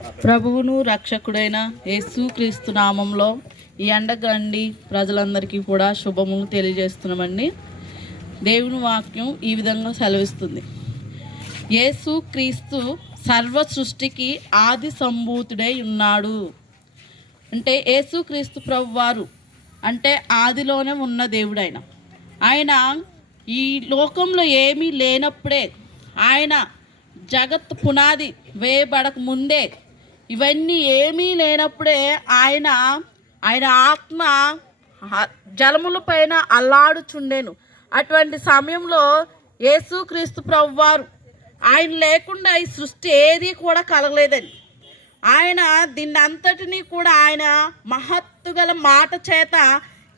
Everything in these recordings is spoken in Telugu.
ప్రభువును రక్షకుడైన యేసుక్రీస్తు నామంలో ఈ ఎండగండి ప్రజలందరికీ కూడా శుభములు తెలియజేస్తున్నామండి. దేవుని వాక్యం ఈ విధంగా సెలవిస్తుంది. యేసుక్రీస్తు సర్వ సృష్టికి ఆది సంభూతుడై ఉన్నాడు. అంటే యేసుక్రీస్తు ప్రభువారు అంటే ఆదిలోనే ఉన్న దేవుడైన ఆయన ఈ లోకంలో ఏమీ లేనప్పుడే, ఆయన జగత్ పునాది వేయబడక ముందే, ఇవన్నీ ఏమీ లేనప్పుడే ఆయన ఆత్మ జలముల పైన అల్లాడుచుండెను. అటువంటి సమయంలో యేసుక్రీస్తు ప్రభువారు ఆయన లేకుండా ఈ సృష్టి ఏది కూడా కలగలేదండి. ఆయన దీన్ని అంతటినీ కూడా ఆయన మహత్తు గల మాట చేత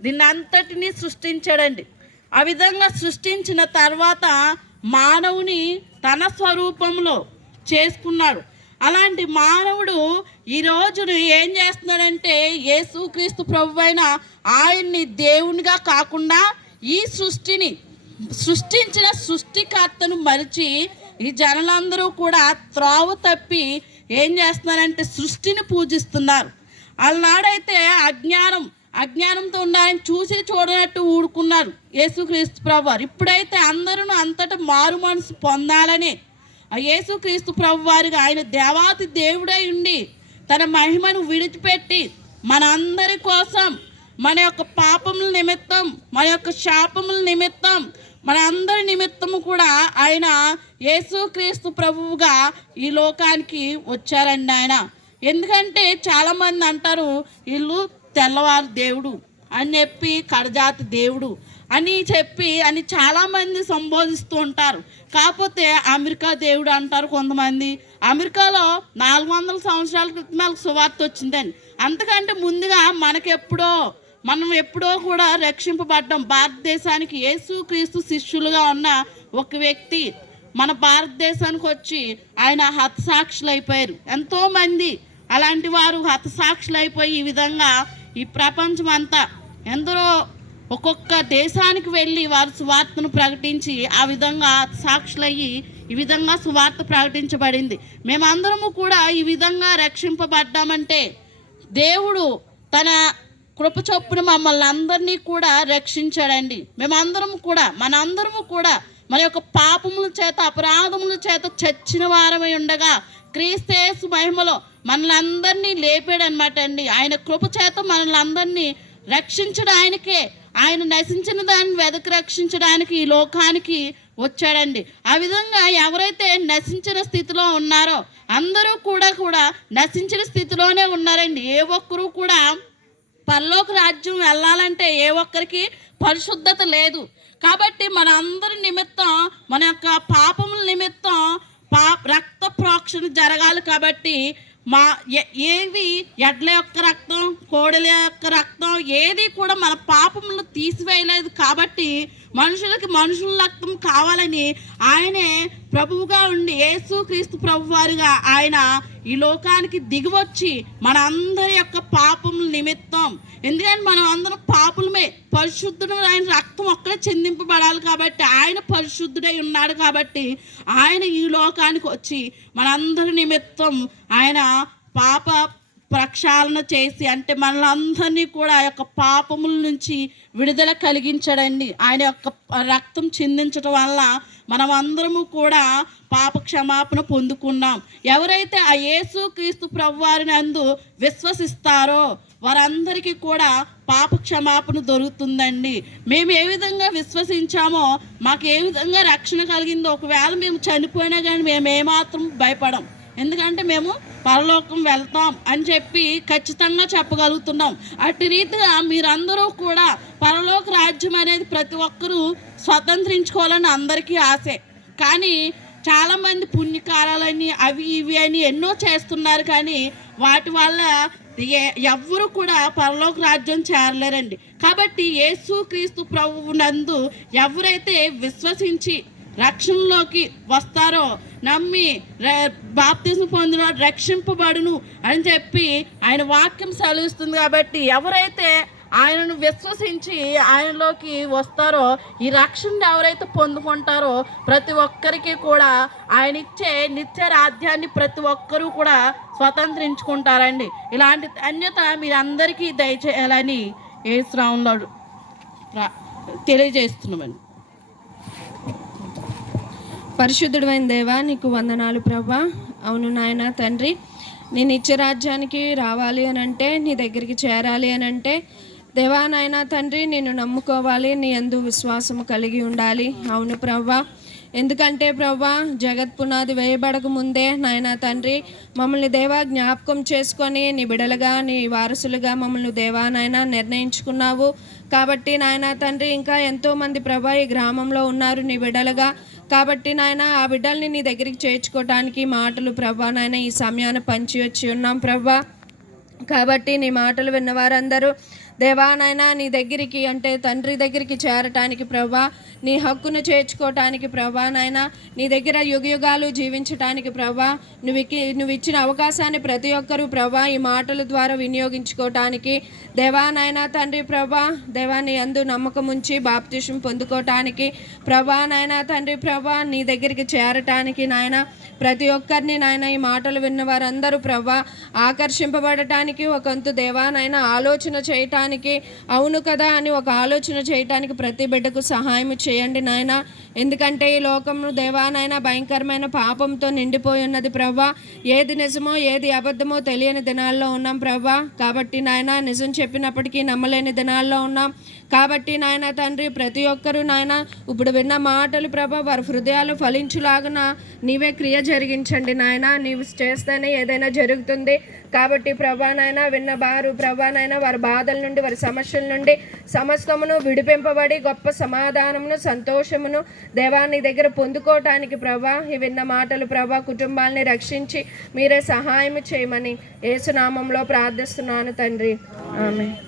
దీన్ని అంతటినీ సృష్టించాడండి. ఆ విధంగా సృష్టించిన తర్వాత మానవుని తన స్వరూపంలో చేసుకున్నాడు. అలాంటి మానవుడు ఈ రోజును ఏం చేస్తున్నాడంటే, యేసుక్రీస్తు ప్రభువైన ఆయన్ని దేవునిగా కాకుండా ఈ సృష్టిని సృష్టించిన సృష్టికర్తను మరిచి ఈ జనులందరూ కూడా త్రోవ తప్పి ఏం చేస్తున్నారంటే సృష్టిని పూజిస్తున్నారు. అలనాడైతే అజ్ఞానంతో ఉన్న ఆయన చూసి చూడనట్టు ఊడుకున్నారు యేసుక్రీస్తు ప్రభువారు. ఇప్పుడైతే అందరూ అంతటా మారు మనసు పొందాలని ఆ యేసుక్రీస్తు ప్రభువారిగా ఆయన దేవాతి దేవుడై ఉండి తన మహిమను విడిచిపెట్టి మన అందరి కోసం, మన యొక్క పాపముల నిమిత్తం, మన యొక్క శాపముల నిమిత్తం, మన అందరి నిమిత్తము కూడా ఆయన యేసుక్రీస్తు ప్రభువుగా ఈ లోకానికి వచ్చారండి. ఆయన ఎందుకంటే చాలామంది అంటారు వీళ్ళు తెల్లవారు దేవుడు అని చెప్పి, కడజాతి దేవుడు అని చాలామంది సంబోధిస్తూ ఉంటారు. కాకపోతే అమెరికా దేవుడు అంటారు కొంతమంది. అమెరికాలో 400 సంవత్సరాల క్రితం సువార్త వచ్చిందండి. అంతకంటే ముందుగా మనం ఎప్పుడో కూడా రక్షింపబడ్డాం. భారతదేశానికి యేసుక్రీస్తు శిష్యులుగా ఉన్న ఒక వ్యక్తి మన భారతదేశానికి వచ్చి ఆయన హతసాక్షులు అయిపోయారు. ఎంతోమంది అలాంటి వారు హతసాక్షులు అయిపోయి ఈ విధంగా ఈ ప్రపంచం అంతా ఎందరో ఒక్కొక్క దేశానికి వెళ్ళి వారు సువార్తను ప్రకటించి ఆ విధంగా సాక్షులయ్యి ఈ విధంగా సువార్త ప్రకటించబడింది. మేమందరము కూడా ఈ విధంగా రక్షింపబడ్డామంటే దేవుడు తన కృప చొప్పున మమ్మల్ని అందరినీ కూడా రక్షించాడండి. మనందరము కూడా మన యొక్క పాపముల చేత, అపరాధముల చేత చచ్చిన వారమై ఉండగా క్రీస్తు యేసు మహిమలో మనల్ని అందరినీ లేపాడనమాట అండి. ఆయన కృప చేత మనల్ని అందరినీ రక్షించడానికే, ఆయన నశించిన దాన్ని వెదకి రక్షించడానికి ఈ లోకానికి వచ్చాడండి. ఆ విధంగా ఎవరైతే నశించిన స్థితిలో ఉన్నారో అందరూ కూడా నశించిన స్థితిలోనే ఉన్నారండి. ఏ ఒక్కరూ కూడా పరలోక రాజ్యం వెళ్ళాలంటే ఏ ఒక్కరికి పరిశుద్ధత లేదు. కాబట్టి మన అందరి నిమిత్తం, మన యొక్క పాపముల నిమిత్తం రక్త ప్రోక్షణ జరగాలి. కాబట్టి ఏవి ఎడ్ల యొక్క రక్తం, కోడెల యొక్క రక్తం ఏది కూడా మన పాపములను తీసివేయలేదు. కాబట్టి మనుషుల రక్తం కావాలని ఆయనే ప్రభువుగా ఉండి యేసుక్రీస్తు ప్రభువారిగా ఆయన ఈ లోకానికి దిగివచ్చి మన అందరి యొక్క పాపముల నిమిత్తం, ఎందుకంటే మనం అందరం పాపులమే, పరిశుద్ధుడు ఆయన రక్తం ఒక్కడే చెందింపబడాలి. కాబట్టి ఆయన పరిశుద్ధుడై ఉన్నాడు. కాబట్టి ఆయన ఈ లోకానికి వచ్చి మనందరి నిమిత్తం ఆయన పాప ప్రక్షాళన చేసి, అంటే మనలందరినీ కూడా ఆ యొక్క పాపముల నుంచి విడుదల కలిగించడండి. ఆయన యొక్క రక్తం చిందించడం వల్ల మనం అందరము కూడా పాప క్షమాపణ పొందుకున్నాం. ఎవరైతే ఆ యేసుక్రీస్తు ప్రభువారిని అందు విశ్వసిస్తారో వారందరికీ కూడా పాప క్షమాపణ దొరుకుతుందండి. మేము ఏ విధంగా విశ్వసించామో మాకు ఏ విధంగా రక్షణ కలిగిందో, ఒకవేళ మేము చనిపోయినా కానీ మేము ఏమాత్రం భయపడం. ఎందుకంటే మేము పరలోకం వెళ్తాం అని చెప్పి ఖచ్చితంగా చెప్పగలుగుతున్నాం. అటు రీతిగా మీరందరూ కూడా పరలోక రాజ్యం అనేది ప్రతి ఒక్కరూ స్వతంత్రించుకోవాలని అందరికీ ఆశే. కానీ చాలామంది పుణ్యకారాలని అవి ఇవి అని ఎన్నో చేస్తున్నారు. కానీ వాటి వల్ల ఎవ్వరు కూడా పరలోక రాజ్యం చేరలేరండి. కాబట్టి యేసుక్రీస్తు ప్రభువునందు ఎవరైతే విశ్వసించి రక్షణలోకి వస్తారో, నమ్మి బాప్తిజం పొందిన రక్షింపబడును అని చెప్పి ఆయన వాక్యం సెలవిస్తుంది. కాబట్టి ఎవరైతే ఆయనను విశ్వసించి ఆయనలోకి వస్తారో, ఈ రక్షణ ఎవరైతే పొందుకుంటారో ప్రతి ఒక్కరికి కూడా ఆయన ఇచ్చే నిత్య రాజ్యాన్ని ప్రతి ఒక్కరూ కూడా స్వతంత్రించుకుంటారండి. ఇలాంటి ధన్యత మీరందరికీ దయచేయాలని యేసునామములో తెలియజేస్తున్నామండి. పరిశుద్ధుడైన దేవా, నీకు వందనాలు ప్రభా. అవును నాయన తండ్రి, నీ నిత్య రాజ్యానికి రావాలి అని అంటే, నీ దగ్గరికి చేరాలి అని అంటే దేవా నాయన తండ్రి, నిన్ను నమ్ముకోవాలి, నీ యందు విశ్వాసము కలిగి ఉండాలి. అవును ప్రభా, ఎందుకంటే ప్రభా జగత్ పునాది వేయబడక ముందే నాయన తండ్రి మమ్మల్ని దేవా జ్ఞాపకం చేసుకొని నీ బిడలుగా, నీ వారసులుగా మమ్మల్ని దేవా నాయన నిర్ణయించుకున్నావు. కాబట్టి నాయన తండ్రి ఇంకా ఎంతోమంది ప్రభా ఈ గ్రామంలో ఉన్నారు నీ బిడ్డలుగా. కాబట్టి నాయన ఆ బిడ్డల్ని నీ దగ్గరికి చేర్చుకోవటానికి మాటలు ప్రభా నాయన ఈ సమయాన్ని పంచి వచ్చి ఉన్నాం ప్రభా. కాబట్టి నీ మాటలు విన్నవారందరూ దేవా నాయన నీ దగ్గరికి అంటే తండ్రి దగ్గరికి చేరటానికి ప్రభా, నీ హక్కును చేర్చుకోవటానికి ప్రభా నాయన, నీ దగ్గర యుగయుగాలు జీవించటానికి ప్రభా, నువ్వు ఇచ్చిన అవకాశాన్ని ప్రతి ఒక్కరూ ప్రభా ఈ మాటల ద్వారా వినియోగించుకోవటానికి దేవా నాయన తండ్రి ప్రభా, దేవా నీ యందు నమ్మకం ఉంచి బాప్తిసం పొందుకోవటానికి ప్రభా నాయన తండ్రి ప్రభా, నీ దగ్గరికి చేరటానికి నాయన ప్రతి ఒక్కరిని నాయన ఈ మాటలు విన్న వారందరూ ప్రభా ఆకర్షింపబడటానికి ఒకంతు దేవా నాయన ఆలోచన చేయటానికి, అవును కదా అని ఒక ఆలోచన చేయటానికి ప్రతి బిడ్డకు సహాయం చేయండి నాయన. ఎందుకంటే ఈ లోకము దేవా నాయన భయంకరమైన పాపంతో నిండిపోయి ఉన్నది ప్రభా. ఏది నిజమో ఏది అబద్ధమో తెలియని దినాల్లో ఉన్నాం ప్రభా. కాబట్టి నాయన నిజం చెప్పినప్పటికీ నమ్మలేని దినాల్లో ఉన్నాం. కాబట్టి నాయన తండ్రి ప్రతి ఒక్కరూ నాయన ఇప్పుడు విన్న మాటలు ప్రభా వారి హృదయాలు ఫలించులాగున నీవే క్రియ జరిగించండి నాయన. నీవు చేస్తేనే ఏదైనా జరుగుతుంది. కాబట్టి ప్రభా నాయన విన్న వారు ప్రభా నాయన వారి బాధల నుండి, వారి సమస్యల నుండి సమస్తమును విడిపింపబడి గొప్ప సమాధానమును, సంతోషమును దేవాన్ని దగ్గర పొందుకోవటానికి ప్రభా ఈ విన్న మాటలు ప్రభా కుటుంబాలని రక్షించి మీరే సహాయం చేయమని యేసు నామములో ప్రార్థిస్తున్నాను తండ్రి. ఆమేన్.